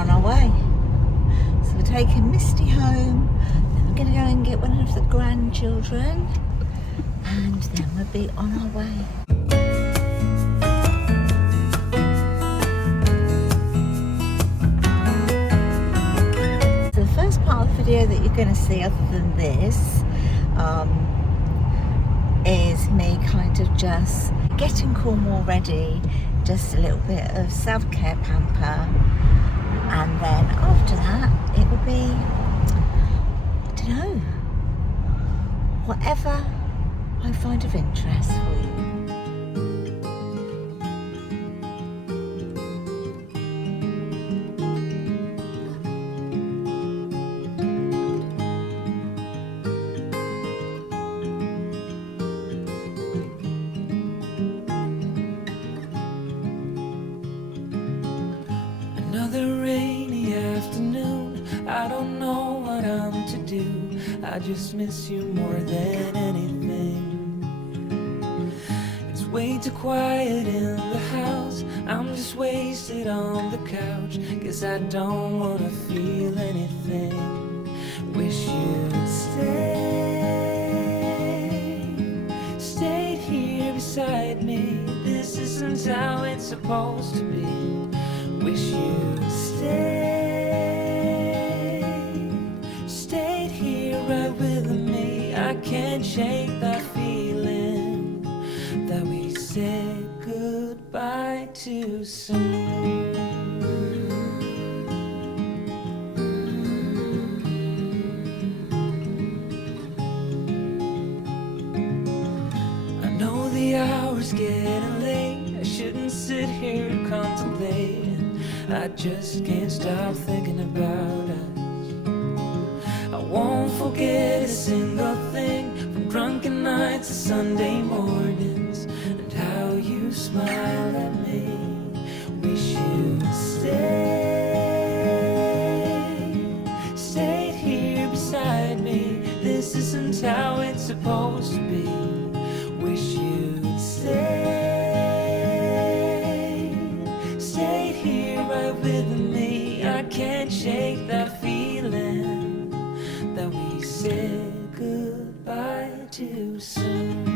on our way. So we're taking Misty home, then we're going to go and get one of the grandchildren, and then we'll be on our way. So the first part of the video that you're going to see, other than this, is me kind of just getting Cornwall ready, just a little bit of self-care pamper, and then after that it will be, I don't know, whatever I find of interest for you. Another rainy afternoon, I don't know what I'm to do. I just miss you more than anything. It's way too quiet in the house, I'm just wasted on the couch, 'cause I don't wanna feel anything. Wish you'd stayed here beside me. This isn't how it's supposed to be. Wish you'd stayed here right with me. I can't shake that feeling that we said goodbye too soon. I know the hour's getting late, I shouldn't sit here contemplating. I just can't stop thinking about us. I won't forget a single thing, from drunken nights to Sunday mornings, and how you smiled at me. Wish you'd stayed here beside me. This isn't how it's supposed to be. Wish you'd stayed here right with me. I can't shake that feeling that we said goodbye too soon.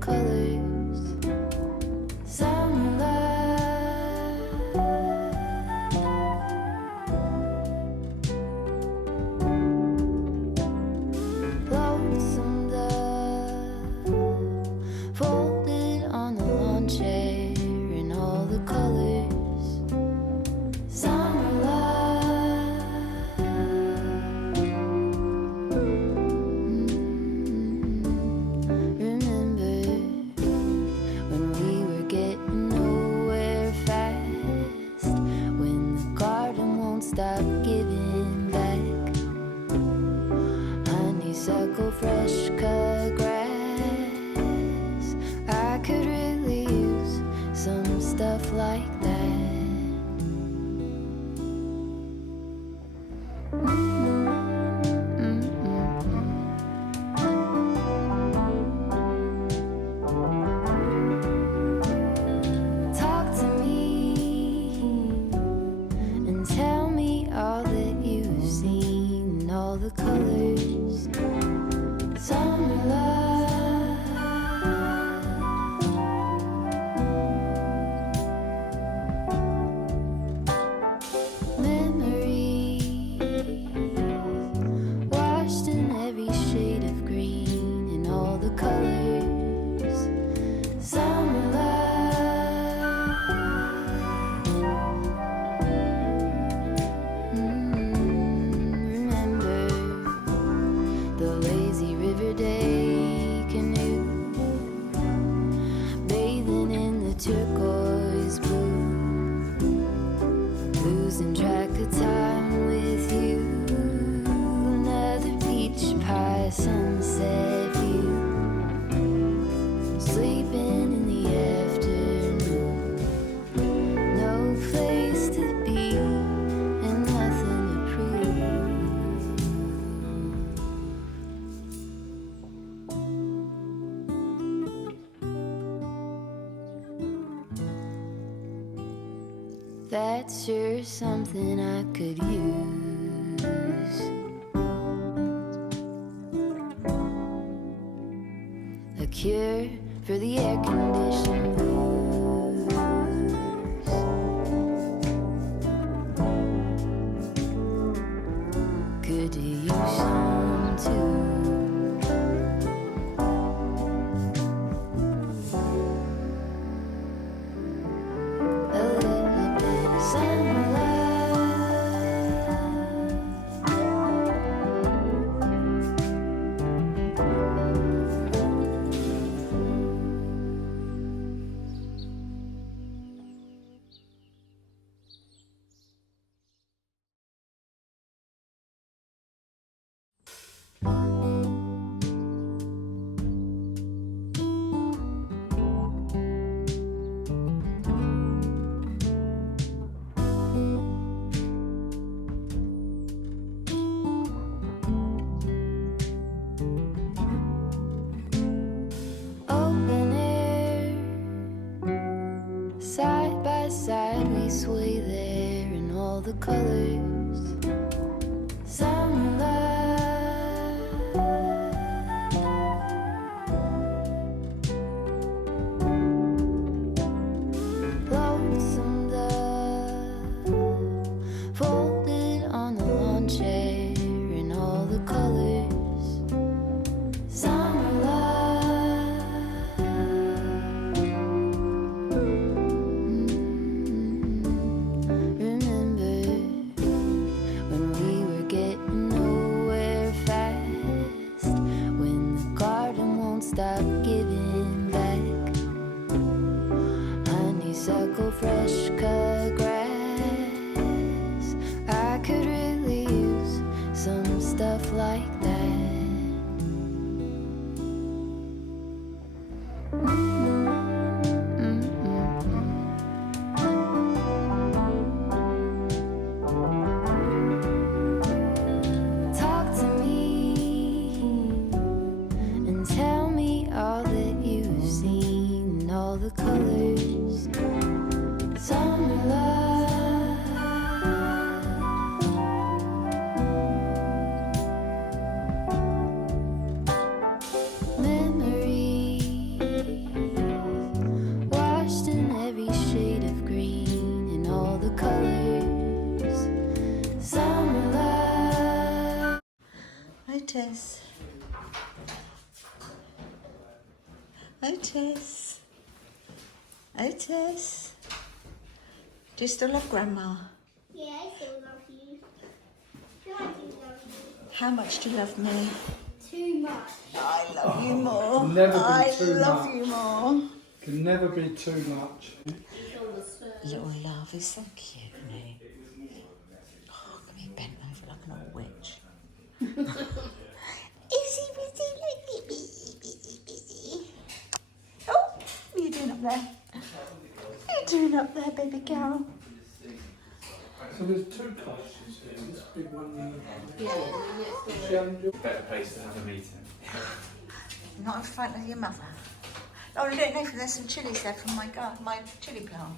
colors. Summer love. Lonesome dove folded on the lawn chair in all the colors. Summer love. Remember when we were getting nowhere fast, when the garden won't stop giving back. Honeysuckle, fresh cut grass. I could really use some stuff like that. Talk to me and tell me all that you've seen, all the colors. Summer love. Memories washed in every shade of green and all the colors. Summer love. Remember the lazy river day canoe, bathing in the turquoise blue, losing track of time with you. Another peach pie sunset view, sleeping in the afternoon. No place to be and nothing to prove. That's sure something I could use. A cure for the air conditioned blues. Could you use some too? A little bit of summer open air. Side by side we sway there in all the colors. Summer love. Lonesome dove folded on the lawn chair in all the colors. Summer love. Remember when we were getting nowhere fast, when the garden won't stop giving back. Honeysuckle, fresh cut grass. I could really use some stuff like that. Talk to me and tell me all that you've seen, all the colors. Summer love. Otis. Otis. Otis. Do you still love Grandma? Yeah, I still love you. I do love you. How much do you love me? Too much. I love you more. Can never be I too love much. you more. Can never be too much. Little love is so cute, isn't he? Oh, look at me bent over like an old witch. Is he? Oh, what are you doing up there? What are you doing up there, baby girl? So there's two cottages here. This big one and Better place to have a meeting. Not in front of your mother. Oh, I don't know if there's some chilies there from my chili plant.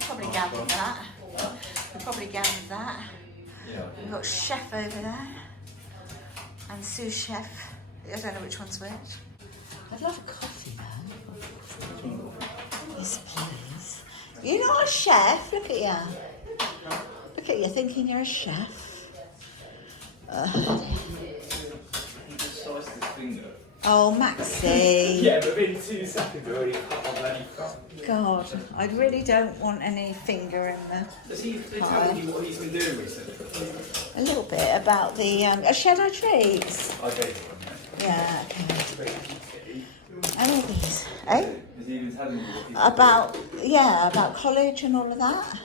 Probably gathered that. We probably gathered that. Yeah. We've got Chef over there and sous chef. I don't know which one's which. I'd love a coffee though. Yes, please. You're not a chef. Look at you. Look at you thinking you're a chef. He just sliced his finger. Oh, Maxie. Yeah, but in 2 seconds we already cut my bloody thumb. God, I really don't want any finger in the Does he tell you what he's been doing recently? a little bit about the shadow treats. I gave it one, Yeah, okay. And all these, eh? Has he even telling you what he's About college and all of that.